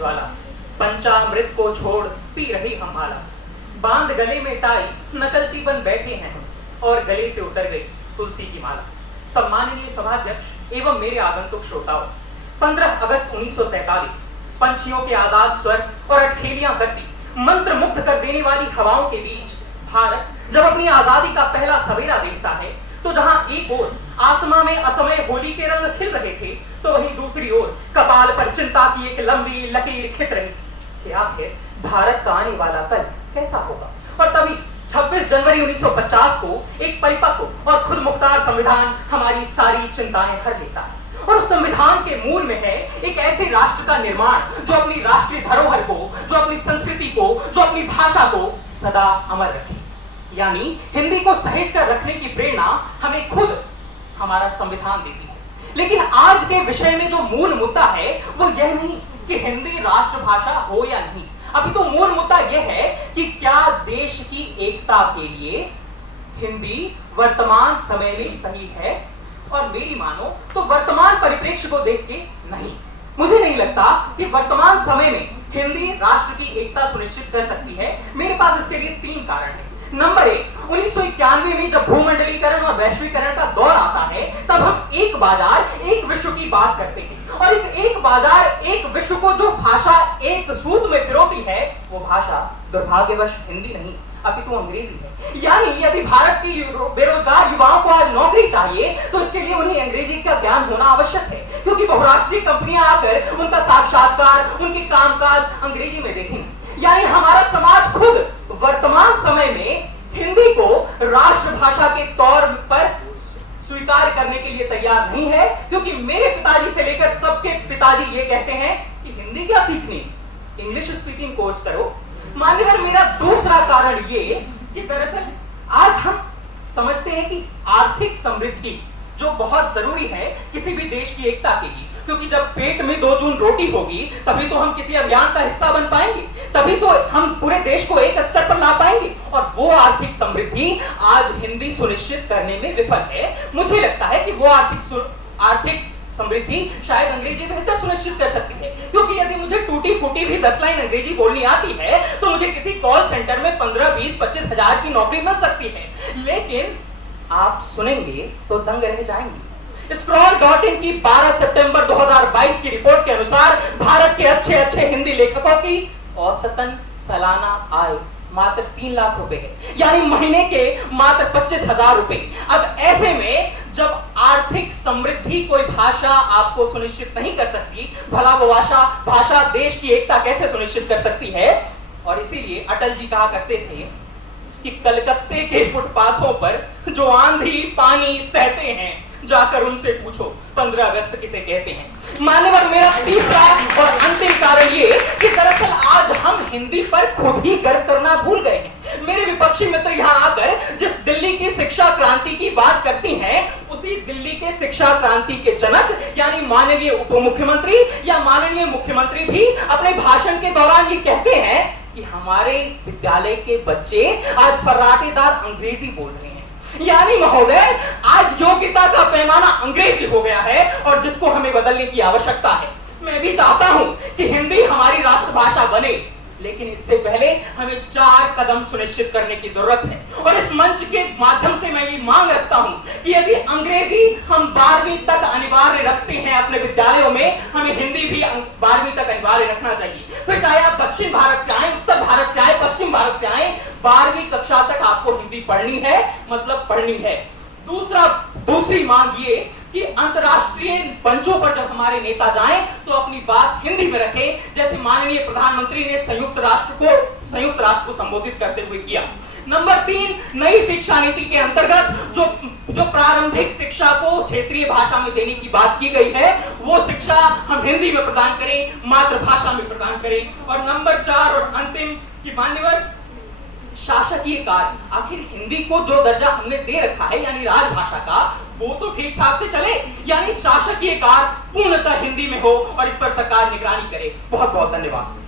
ज्वाला, पंचामृत को छोड़ पी रही हम माला। बांध गले में टाई नकलची बन बैठे हैं और गले से उतर गई तुलसी की माला। सम्माननीय सभाध्यक्ष एवं मेरे आगंतुक श्रोताओं, 15 अगस्त 1947 पंछियों के आजाद स्वर और अठखेलियां करती मंत्र मुग्ध कर देने वाली हवाओं के बीच भारत जब अपनी आजादी का पहला सवेरा देखता है, तो जहां एक ओर आसमां में असमय होली के रंग खिल रहे थे, तो वहीं दूसरी ओर कपाल पर चिंता की एक लंबी लकीर खिंच रही थी कि आखिर भारत का आने वाला कल कैसा होगा। और तभी 26 जनवरी 1950 को एक परिपक्व और खुद मुख्तार संविधान हमारी सारी चिंताएं हर लेता है। और उस संविधान के मूल में है एक ऐसे राष्ट्र का निर्माण जो अपनी राष्ट्रीय धरोहर को, जो अपनी संस्कृति को, जो अपनी भाषा को सदा अमर रखे। यानी हिंदी को सहेज कर रखने की प्रेरणा हमें खुद हमारा संविधान देती है। लेकिन आज के विषय में जो मूल मुद्दा है वो यह नहीं कि हिंदी राष्ट्रभाषा हो या नहीं, अभी तो मूल मुद्दा यह है कि क्या देश की एकता के लिए हिंदी वर्तमान समय में सही है। और मेरी मानो तो वर्तमान परिप्रेक्ष्य को देख के नहीं, मुझे नहीं लगता कि वर्तमान समय में हिंदी राष्ट्र की एकता सुनिश्चित कर सकती है। मेरे पास इसके लिए 3 कारण हैं। नंबर 1, 1991 में जब भूमंडलीकरण और वैश्वीकरण का दौर आता है, तब हम एक बाजार एक विश्व की बात करते हैं। और इस एक बाजार एक विश्व को जो भाषा एक सूत्र में पिरोती है, वो भाषा दुर्भाग्यवश हिंदी नहीं अपितु अंग्रेजी है। यानी यदि भारत की बेरोजगार युवाओं को आज नौकरी चाहिए, तो इसके लिए उन्हें अंग्रेजी का ज्ञान होना आवश्यक है, क्योंकि बहुराष्ट्रीय कंपनियां आकर उनका साक्षात्कार, उनके कामकाज अंग्रेजी में देखेंगी। यानी हमारा समाज खुद वर्तमान समय में हिंदी को राष्ट्रभाषा के तौर पर स्वीकार करने के लिए तैयार नहीं है, क्योंकि मेरे पिताजी से लेकर सबके पिताजी ये कहते हैं कि हिंदी क्या सीखनी, इंग्लिश स्पीकिंग कोर्स करो। मान्यवर, मेरा दूसरा कारण ये कि दरअसल आज हम समझते हैं कि आर्थिक समृद्धि जो बहुत जरूरी है किसी भी देश की एकता के लिए, क्योंकि जब पेट में 2 जून रोटी होगी तभी तो हम किसी अभियान का हिस्सा बन पाएंगे, तभी तो हम पूरे देश को एक स्तर पर ला पाएंगे। और वो आर्थिक समृद्धि आज हिंदी सुनिश्चित करने में विफल है। मुझे लगता है कि वो आर्थिक समृद्धि शायद अंग्रेजी बेहतर सुनिश्चित कर सकती है, क्योंकि यदि मुझे टूटी फूटी भी 10 लाइन अंग्रेजी बोलनी आती है तो मुझे किसी कॉल सेंटर में 15, 20, 25 हजार की नौकरी मिल सकती है। लेकिन आप सुनेंगे तो दंग रह जाएंगे। स्क्रॉल.इन की 12 सितंबर 2022 की रिपोर्ट के अनुसार भारत के अच्छे हिंदी लेखकों की औसतन सालाना आय मात्र 3 लाख रुपए है, यानी महीने के मात्र 25,000 रुपए। अब ऐसे में जब आर्थिक समृद्धि कोई भाषा आपको सुनिश्चित नहीं कर सकती, भला वो भाषा देश की एकता कैसे सुनिश्चित कर सकती है। और इसीलिए अटल जी कहा करते थे कि कलकत्ते के फुटपाथों पर जो आंधी पानी सहते हैं, जाकर उनसे पूछो 15 अगस्त किसे कहते हैं। मान्यवर, मेरा तीसरा और अंतिम कारण ये कि दरअसल आज हम हिंदी पर खुद ही गर्व करना भूल गए हैं। मेरे विपक्षी मित्र यहाँ आकर जिस दिल्ली की शिक्षा क्रांति की बात करती हैं, उसी दिल्ली के शिक्षा क्रांति के जनक यानी माननीय उप मुख्यमंत्री या माननीय मुख्यमंत्री भी अपने भाषण के दौरान ये कहते हैं कि हमारे विद्यालय के बच्चे आज फर्राटेदार अंग्रेजी बोल रहे हैं। यानी महोदय, आज योग्यता का पैमाना अंग्रेजी हो गया है और जिसको हमें बदलने की आवश्यकता है। मैं भी चाहता हूं कि हिंदी हमारी राष्ट्रभाषा बने, लेकिन इससे पहले हमें 4 कदम सुनिश्चित करने की जरूरत है। और इस मंच के माध्यम से मैं ये मांग रखता हूं कि यदि अंग्रेजी हम 12वीं तक अनिवार्य रखते हैं अपने विद्यालयों में, हमें हिंदी भी 12वीं तक अनिवार्य रखना चाहिए। फिर चाहे आप दक्षिण भारत से आए, उत्तर भारत से आए, पश्चिम भारत से आए, 12वीं कक्षा तक आपको हिंदी पढ़नी है, मतलब पढ़नी है। दूसरी मांग ये कि अंतर्राष्ट्रीय मंचों पर जब हमारे नेता जाएं तो अपनी बात हिंदी में रखें, जैसे माननीय प्रधानमंत्री ने संयुक्त राष्ट्र को संबोधित करते हुए किया। नंबर 3, नई शिक्षा नीति के अंतर्गत जो प्रारंभिक शिक्षा को क्षेत्रीय भाषा में देने की बात की गई है, वो शिक्षा हम हिंदी में प्रदान करें, मातृभाषा में प्रदान करें। और नंबर 4 और अंतिम कि मान्यवर, शासकीय कार्य, आखिर हिंदी को जो दर्जा हमने दे रखा है यानी राजभाषा का, वो तो ठीक ठाक से चले, यानी शासकीय कार्य पूर्णतः हिंदी में हो और इस पर सरकार निगरानी करे। बहुत बहुत धन्यवाद।